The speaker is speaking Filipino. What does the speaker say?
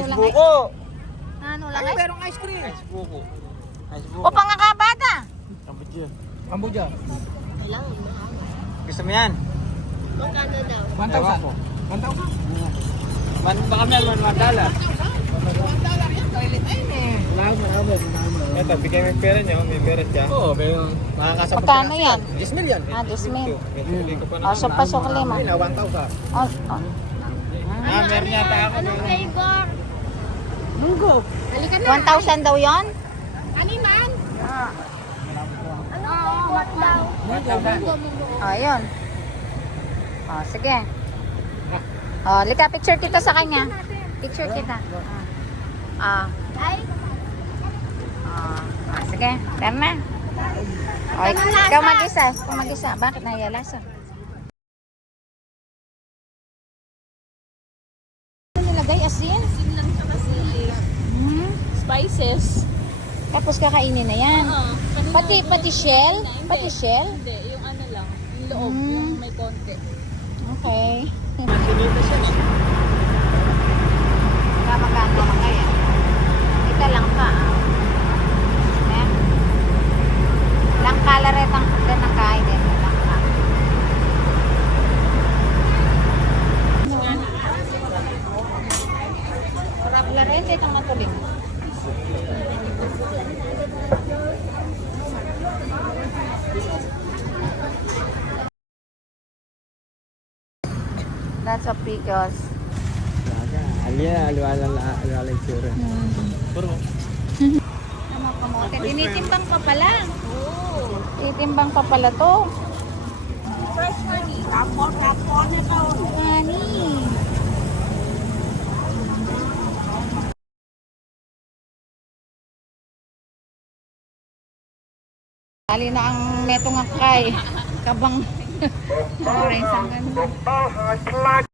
Ice lang buko. Ano lang Ay, ice? merong ice cream. Ice buko. Ice buko. O pangakabata. Kambuja. Kamboja. Gusto mo yan? 1,000. Ewan ko. 1,000. Baka may $1. $1 yan. Toilet ay eh. Ito, bigay mo yung pera niyo. May pera siya. Oo, pero makakasabot Magkano yan? 10 million. Ah, 10 mil. Bigay ko pa O, so pasok lima. Ayun na, 1,000. O, Meron yata ako. Anong flavor? Munggo. Halika na. 1,000 daw yon? Ano man? Anong flavor daw? O, yun. O, sige. O, lika, picture kita sa kanya. Picture kita. Ah. Ay, Sige, tara na. O, ikaw mag-isa. Ikaw mag-isa. Bakit nahiyalasa? Ano nilagay? Asin? asin lang sa kasili. Spices. Tapos kakainin na yan. Oo. Pati shell? Pati shell? Hindi, yung ano lang. Yung loob, yung may konti. Okay. Mansinita siya. Magkano lang kaya? Ika lang pa. Eh? Langka laretang ng kain din. Langka. Larete itong matuling. Lots of pickles. Alya, alwala yung tsura. Puro. Ano kamote? Tinitimbang pa pala. Tinitimbang pa pala to. Fresh honey. Tapos na to. Honey. Tali na ang metong akay. Kabang. Orange ang ganda.